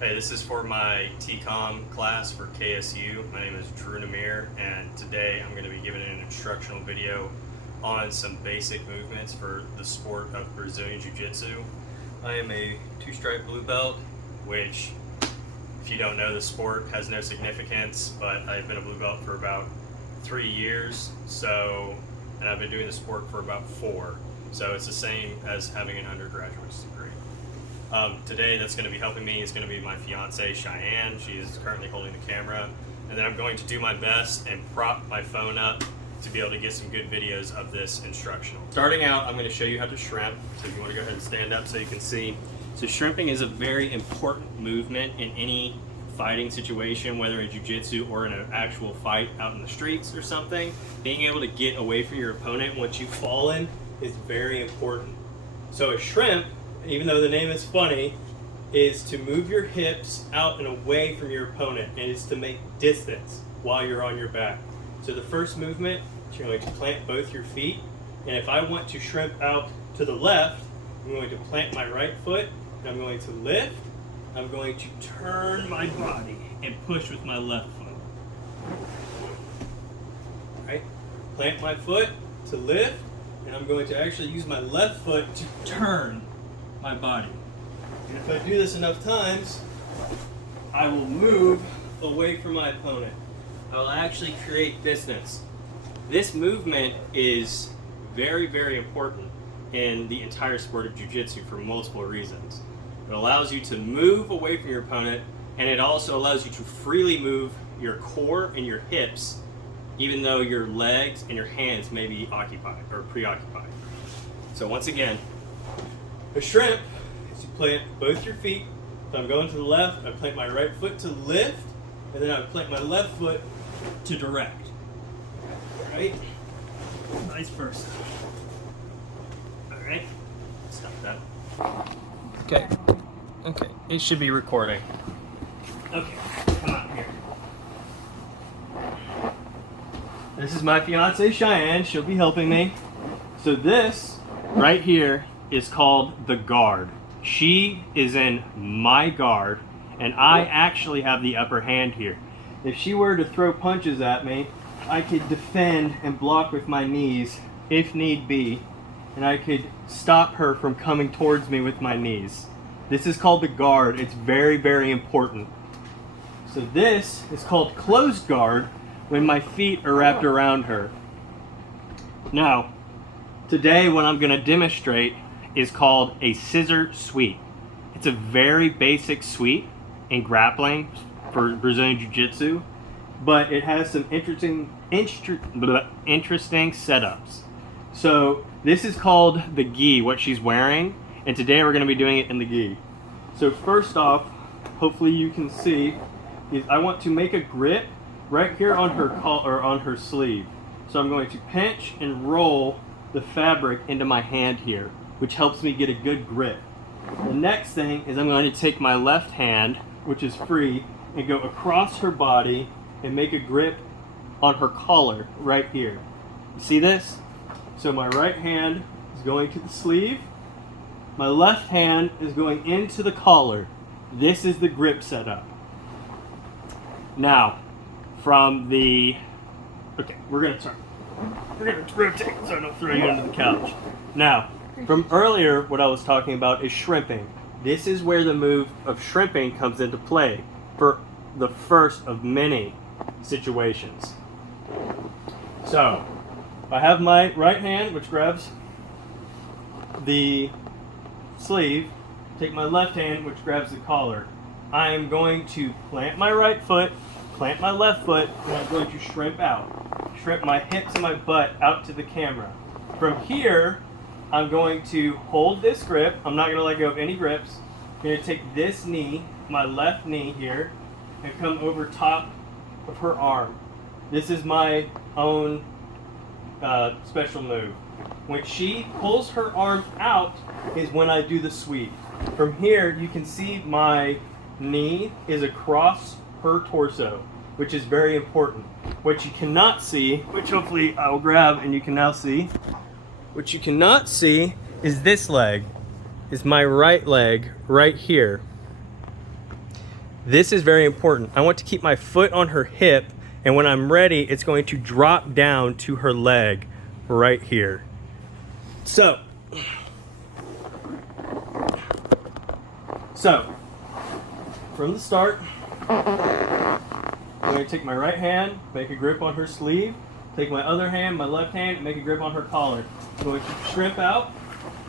Hey, this is for my TCOM class for KSU. My name is Drew Namir, and today I'm going to be giving an instructional video on some basic movements for the sport of Brazilian Jiu-Jitsu. I am a two-stripe blue belt, which, if you don't know, the sport has no significance, but I've been a blue belt for about 3 years, and I've been doing the sport for about 4. So it's the same as having an undergraduate's degree. Today that's going to be helping me is going to be my fiance Cheyenne. She is currently holding the camera, and then I'm going to do my best and prop my phone up to be able to get some good videos of this instructional. Starting out, I'm going to show you how to shrimp. So if you want to go ahead and stand up so you can see. So shrimping is a very important movement in any fighting situation, whether in jiu-jitsu or in an actual fight out in the streets or something. Being able to get away from your opponent once you've fallen is very important. So a shrimp, even though the name is funny, is to move your hips out and away from your opponent, and is to make distance while you're on your back. So the first movement, you're going to plant both your feet, and if I want to shrimp out to the left, I'm going to plant my right foot, and I'm going to lift. I'm going to turn my body and push with my left foot. All right, plant my foot to lift, and I'm going to actually use my left foot to turn my body. And if I do this enough times, I will move away from my opponent. I will actually create distance. This movement is very, very important in the entire sport of jiu-jitsu for multiple reasons. It allows you to move away from your opponent, and it also allows you to freely move your core and your hips, even though your legs and your hands may be occupied or preoccupied. So once again, a shrimp is you plant both your feet. If I'm going to the left, I plant my right foot to lift, and then I plant my left foot to direct. All right? Vice versa. All right? Stop that. Okay. Okay. It should be recording. Okay. Come on here. This is my fiance Cheyenne. She'll be helping me. So this right here is called the guard. She is in my guard, and I actually have the upper hand here. If she were to throw punches at me, I could defend and block with my knees if need be, and I could stop her from coming towards me with my knees. This is called the guard. It's very, very important. So this is called closed guard when my feet are wrapped around her. Now, today what I'm going to demonstrate is called a scissor sweep. It's a very basic sweep in grappling for Brazilian Jiu-Jitsu, but it has some interesting setups. So this is called the gi, what she's wearing, and today we're going to be doing it in the gi. So first off, hopefully you can see, is I want to make a grip right here on her collar or on her sleeve. So I'm going to pinch and roll the fabric into my hand here, which helps me get a good grip. The next thing is I'm going to take my left hand, which is free, and go across her body and make a grip on her collar right here. You see this? So my right hand is going to the sleeve. My left hand is going into the collar. This is the grip setup. Now, from the... Okay, we're going to turn. We're going to rotate so I don't throw you into the couch. Now, from earlier, what I was talking about is shrimping. This is where the move of shrimping comes into play for the first of many situations. So, I have my right hand, which grabs the sleeve, take my left hand, which grabs the collar. I am going to plant my right foot, plant my left foot, and I'm going to shrimp out. Shrimp my hips and my butt out to the camera. From here, I'm going to hold this grip. I'm not going to let go of any grips. I'm going to take this knee, my left knee here, and come over top of her arm. This is my own special move. When she pulls her arm out is when I do the sweep. From here, you can see my knee is across her torso, which is very important. What you cannot see, which hopefully I'll grab and you can now see, what you cannot see is this leg, is my right leg right here. This is very important. I want to keep my foot on her hip, and when I'm ready, it's going to drop down to her leg right here. So from the start, I'm going to take my right hand, make a grip on her sleeve, take my other hand, my left hand, and make a grip on her collar. I'm going to shrimp out,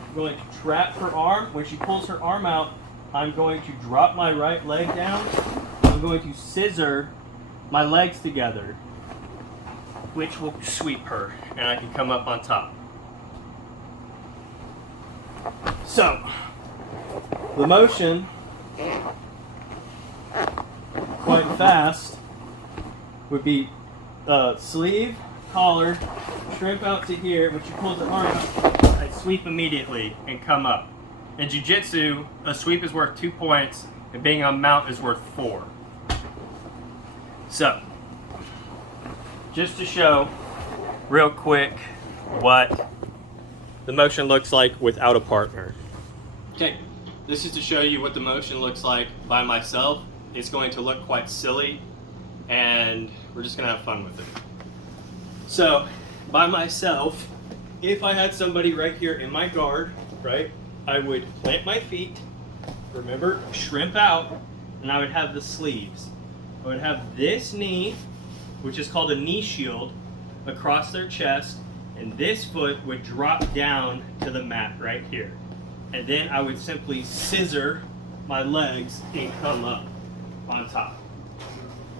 I'm going to trap her arm. When she pulls her arm out, I'm going to drop my right leg down. I'm going to scissor my legs together, which will sweep her, and I can come up on top. So, the motion, quite fast, would be sleeve, collar, shrimp out to here. When she pulls her arm out, I sweep immediately and come up. In jiu-jitsu, a sweep is worth 2 points, and being on mount is worth 4. So, just to show real quick what the motion looks like without a partner. Okay, this is to show you what the motion looks like by myself. It's going to look quite silly, and we're just gonna have fun with it. So, by myself, if I had somebody right here in my guard, right, I would plant my feet, remember, shrimp out, and I would have the sleeves. I would have this knee, which is called a knee shield, across their chest, and this foot would drop down to the mat right here. And then I would simply scissor my legs and come up on top.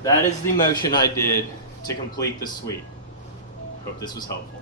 That is the motion I did to complete the sweep. Hope this was helpful.